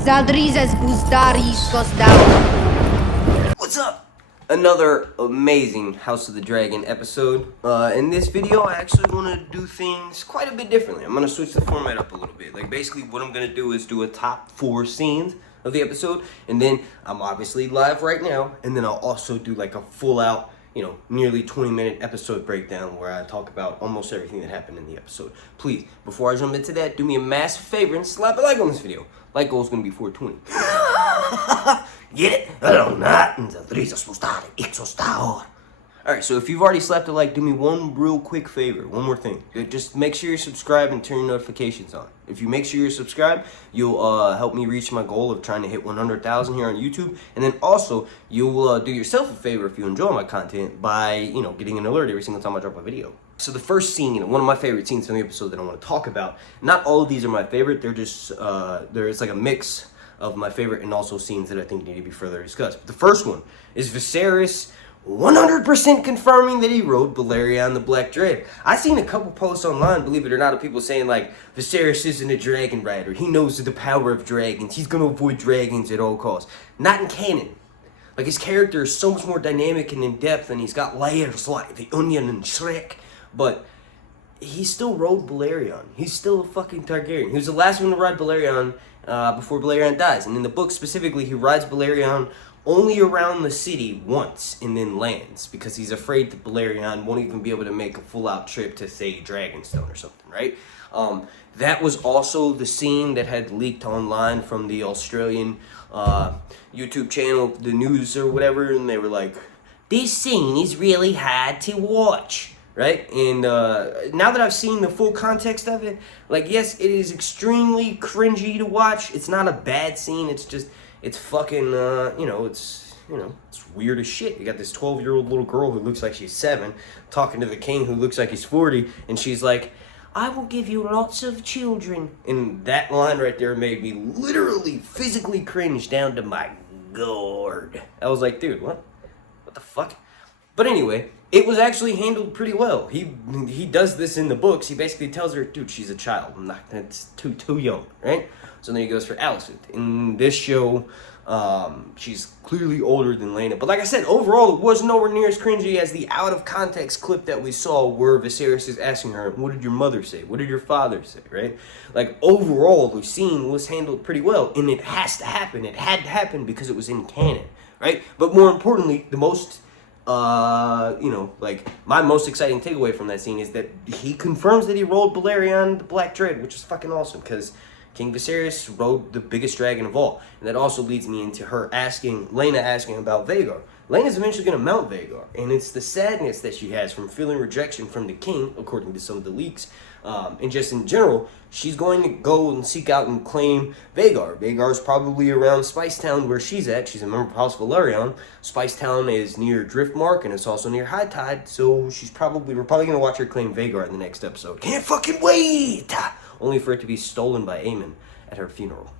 What's up? Another amazing House of the Dragon episode. In this video, I actually want to do things quite a bit differently. I'm going to switch the format up a little bit. Like, basically, what I'm going to do is do a top 4 scenes of the episode. And then, I'm obviously live right now. And then I'll also do, like, a full-out, nearly 20-minute episode breakdown where I talk about almost everything that happened in the episode. Please, before I jump into that, do me a massive favor and slap a like on this video. Like goal is going to be 420. Get it? Alright, so if you've already slapped a like, do me one real quick favor. One more thing. Just make sure you're subscribed and turn your notifications on. If you make sure you're subscribed, you'll help me reach my goal of trying to hit 100,000 here on YouTube. And then also, you'll do yourself a favor if you enjoy my content by, getting an alert every single time I drop a video. So the first scene, one of my favorite scenes from the episode that I want to talk about, not all of these are my favorite, they're just, it's like a mix of my favorite and also scenes that I think need to be further discussed. But the first one is Viserys 100% confirming that he rode Valyria on the Black Dread. I seen a couple posts online, believe it or not, of people saying like, Viserys isn't a dragon rider, he knows the power of dragons, he's gonna avoid dragons at all costs. Not in canon. Like, his character is so much more dynamic and in depth, and he's got layers like the Onion and Shrek. But he still rode Valyria. He's still a fucking Targaryen. He was the last one to ride Valyria before Valyria dies. And in the book specifically, he rides Valyria only around the city once and then lands because he's afraid that Valyria won't even be able to make a full-out trip to, say, Dragonstone or something, right? That was also the scene that had leaked online from the Australian YouTube channel, the news or whatever, and they were like, this scene is really hard to watch. Right? And now that I've seen the full context of it, like, yes, it is extremely cringy to watch. It's not a bad scene. It's just, it's fucking, it's weird as shit. You got this 12-year-old little girl who looks like she's 7 talking to the king who looks like he's 40, and she's like, I will give you lots of children. And that line right there made me literally physically cringe down to my gourd. I was like, dude, what? What the fuck? But anyway, it was actually handled pretty well. He does this in the books. He basically tells her, dude, she's a child. That's too young, right? So then he goes for Alicent. In this show, she's clearly older than Laena. But like I said, overall, it was nowhere near as cringy as the out-of-context clip that we saw where Viserys is asking her, what did your mother say? What did your father say, right? Like, overall, the scene was handled pretty well. And it has to happen. It had to happen because it was in canon, right? But more importantly, the most... my most exciting takeaway from that scene is that he confirms that he rode Valyria on the Black Dread, which is fucking awesome, because King Viserys rode the biggest dragon of all. And that also leads me into Laena asking about Vhagar. Laena's eventually going to mount Vhagar, and it's the sadness that she has from feeling rejection from the king, according to some of the leaks, and just in general, she's going to go and seek out and claim Vhagar. Vhagar's probably around Spicetown where she's at. She's a member of House Valyrian. Spicetown is near Driftmark, and it's also near High Tide, so we're probably going to watch her claim Vhagar in the next episode. Can't fucking wait! Only for it to be stolen by Aemon at her funeral.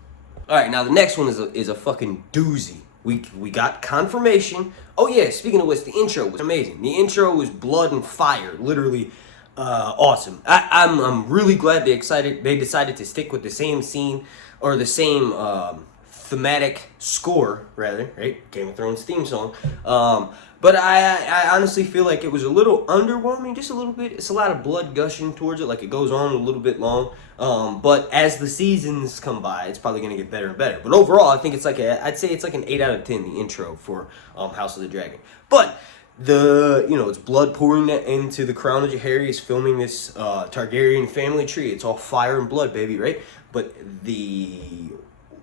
Alright, now the next one is a fucking doozy. We got confirmation. Oh yeah, speaking of which, the intro was amazing. The intro was blood and fire, literally awesome. I'm really glad they decided to stick with the same scene, or the same thematic score, rather, right? Game of Thrones theme song. But I honestly feel like it was a little underwhelming, just a little bit. It's a lot of blood gushing towards it, like it goes on a little bit long. But as the seasons come by, it's probably going to get better and better. But overall, I think it's I'd say it's like an 8 out of 10, the intro for House of the Dragon. But it's blood pouring into the crown of Jaehaerys, filming this Targaryen family tree. It's all fire and blood, baby, right? But the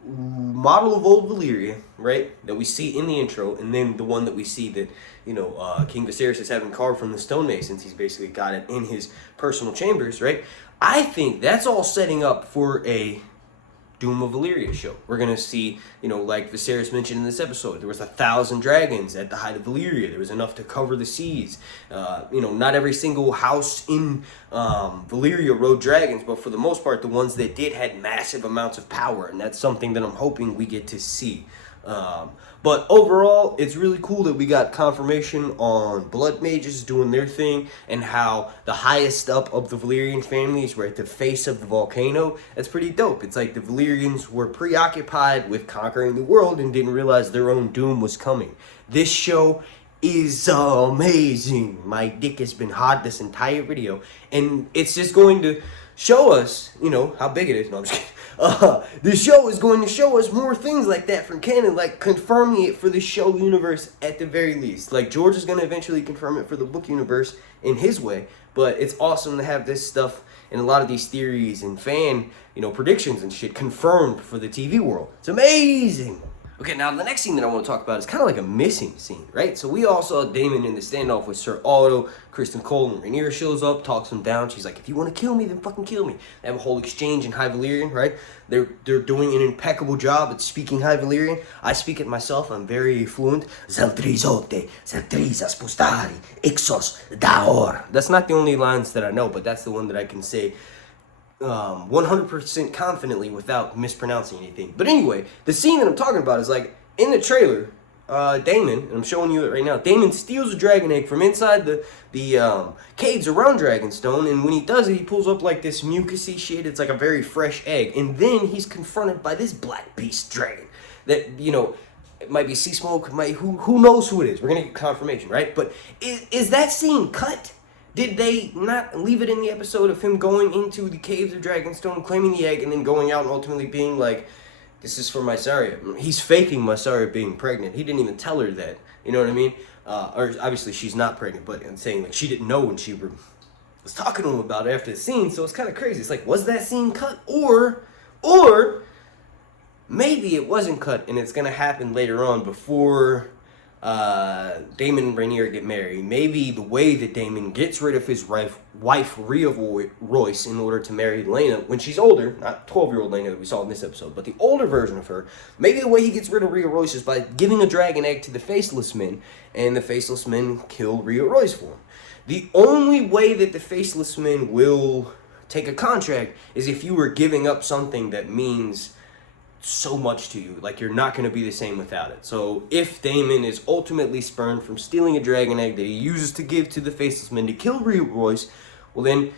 model of old Valyria, right, that we see in the intro, and then the one that we see that, King Viserys is having carved from the stonemasons, he's basically got it in his personal chambers, right? I think that's all setting up for a Doom of Valyria show. We're going to see, like Viserys mentioned in this episode, there was 1,000 dragons at the height of Valyria. There was enough to cover the seas. Not every single house in Valyria rode dragons, but for the most part, the ones that did had massive amounts of power, and that's something that I'm hoping we get to see. But overall, it's really cool that we got confirmation on blood mages doing their thing, and how the highest up of the Valyrian families were at the face of the volcano. That's pretty dope. It's like the Valyrians were preoccupied with conquering the world and didn't realize their own doom was coming. This show is amazing. My dick has been hard this entire video, and it's just going to show us, you know, how big it is. No, I'm just kidding. This show is going to show us more things like that from canon, like confirming it for the show universe at the very least. Like, George is going to eventually confirm it for the book universe in his way, but it's awesome to have this stuff and a lot of these theories and fan, you know, predictions and shit confirmed for the TV world. It's amazing. Okay, now the next scene that I want to talk about is kind of like a missing scene, right? So we all saw Daemon in the standoff with Ser Otto, Kristen Cole, and Rhaenyra shows up, talks him down. She's like, if you want to kill me, then fucking kill me. They have a whole exchange in High Valyrian, right? They're doing an impeccable job at speaking High Valyrian. I speak it myself. I'm very fluent. Zeltrizote, Zeltrizas postari, Ixos, Daor. That's not the only lines that I know, but that's the one that I can say 100% confidently without mispronouncing anything. But anyway, the scene that I'm talking about is like in the trailer. Daemon, and I'm showing you it right now. Daemon steals a dragon egg from inside the caves around Dragonstone, and when he does it, he pulls up like this mucusy shit. It's like a very fresh egg, and then he's confronted by this black beast dragon that, you know, it might be Sea Smoke, who knows who it is. We're gonna get confirmation, right? But is that scene cut? Did they not leave it in the episode of him going into the caves of Dragonstone, claiming the egg, and then going out and ultimately being like, this is for Mysaria? He's faking Mysaria being pregnant. He didn't even tell her that. You know what I mean? Or obviously she's not pregnant, but I'm saying like she didn't know when she was talking to him about it after the scene. So it's kind of crazy. It's like, was that scene cut? Or maybe it wasn't cut and it's going to happen later on before Daemon and Rhaenyra get married. Maybe the way that Daemon gets rid of his wife Rhea Royce in order to marry Laena when she's older, not 12-year-old Laena that we saw in this episode, but the older version of her. Maybe the way he gets rid of Rhea Royce is by giving a dragon egg to the Faceless Men, and the Faceless Men kill Rhea Royce for him. The only way that the Faceless Men will take a contract is if you were giving up something that means so much to you, like you're not going to be the same without it. So if Daemon is ultimately spurned from stealing a dragon egg that he uses to give to the Faceless Men to kill Rhea Royce, well then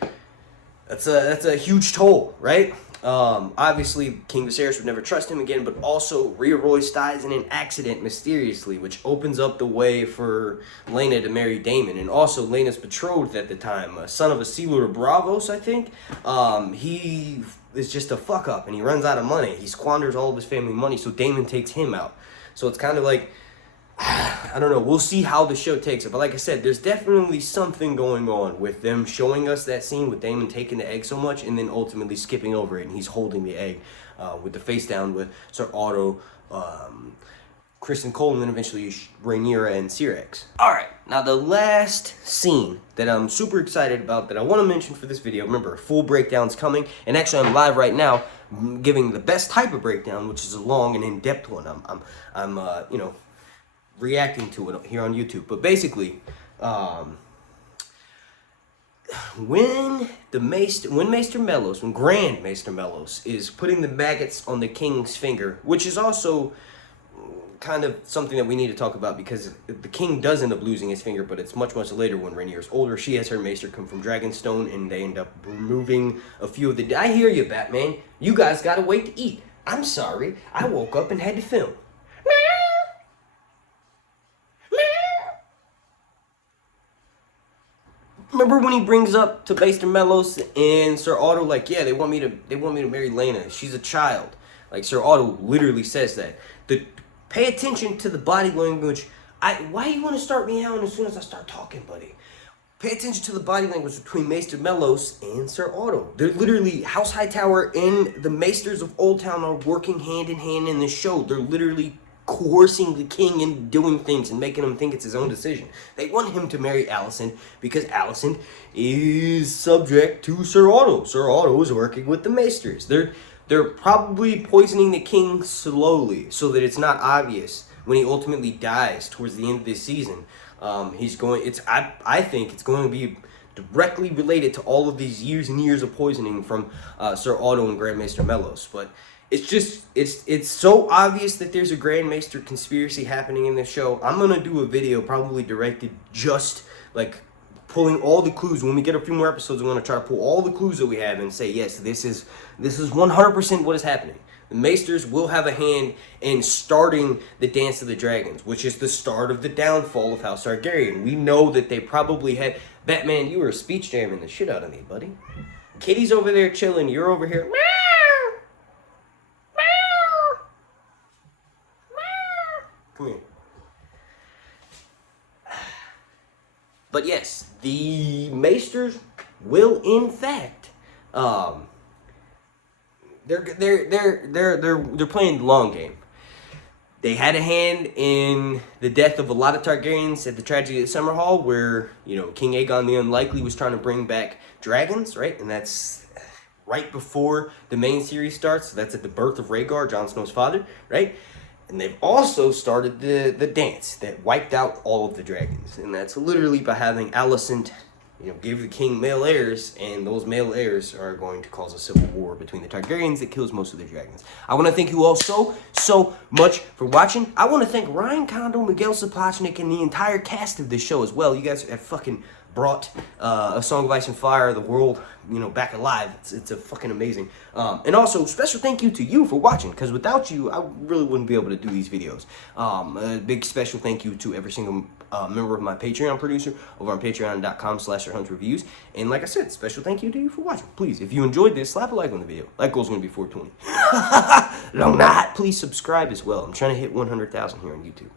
that's a huge toll, right? Obviously King Viserys would never trust him again, but also Rhea Royce dies in an accident mysteriously, which opens up the way for Laena to marry Daemon. And also Laena's betrothed at the time, son of a Sea Lord of Bravos, I think, he is just a fuck up and he runs out of money. He squanders all of his family money, so Daemon takes him out. So it's kind of like, I don't know, we'll see how the show takes it. But like I said, there's definitely something going on with them showing us that scene with Daemon taking the egg so much and then ultimately skipping over it, and he's holding the egg with the face down with Ser Otto, Kristen Cole, and then eventually Rhaenyra and Syrax. Alright, now the last scene that I'm super excited about that I want to mention for this video, remember, full breakdown's coming, and actually I'm live right now giving the best type of breakdown, which is a long and in-depth one. I'm you know, reacting to it here on YouTube. But basically, when Grand Maester Mellos is putting the maggots on the king's finger, which is also kind of something that we need to talk about because the king does end up losing his finger, but it's much later when Rhaenyra's older. She has her maester come from Dragonstone, and they end up removing a few of the... I hear you, Batman. You guys gotta wait to eat. I'm sorry. I woke up and had to film. Remember when he brings up to Maester Mellos and Ser Otto, like, yeah, they want me to marry Laena. She's a child. Like, Ser Otto literally says that. Pay attention to the body language. Why do you want to start meowing as soon as I start talking, buddy? Pay attention to the body language between Maester Mellos and Ser Otto. They're literally, House Hightower and the Maesters of Old Town are working hand in hand in this show. They're literally coercing the king into doing things and making him think it's his own decision. They want him to marry Alicent because Alicent is subject to Ser Otto. Ser Otto is working with the Maesters. They're probably poisoning the king slowly so that it's not obvious when he ultimately dies towards the end of this season. I think it's going to be directly related to all of these years and years of poisoning from Ser Otto and Grand Maester Mellos. But it's just, it's so obvious that there's a Grand Maester conspiracy happening in this show. I'm going to do a video probably directed just, like, pulling all the clues. When we get a few more episodes, I'm going to try to pull all the clues that we have and say, yes, this is 100% what is happening. The Maesters will have a hand in starting the Dance of the Dragons, which is the start of the downfall of House Targaryen. We know that they probably had... Batman, you were speech jamming the shit out of me, buddy. Kitty's over there chilling. You're over here... Come here. But yes, the Maesters will, in fact, they're playing the long game. They had a hand in the death of a lot of Targaryens at the tragedy at Summerhall, where, you know, King Aegon the Unlikely was trying to bring back dragons, right? And that's right before the main series starts. So that's at the birth of Rhaegar, Jon Snow's father, right? And they've also started the dance that wiped out all of the dragons. And that's literally by having Alicent, you know, give the king male heirs, and those male heirs are going to cause a civil war between the Targaryens that kills most of the dragons. I want to thank you all so much for watching. I want to thank Ryan Kondo, Miguel Sapochnik, and the entire cast of this show as well. You guys have fucking brought A Song of Ice and Fire, the world, you know, back alive. It's a fucking amazing. And also, special thank you to you for watching, because without you, I really wouldn't be able to do these videos. A big special thank you to every single member of my Patreon producer over on patreon.com/HerHuntReviews. And like I said, special thank you to you for watching. Please, if you enjoyed this, slap a like on the video. That goal's going to be 420. No, not. Please subscribe as well. I'm trying to hit 100,000 here on YouTube.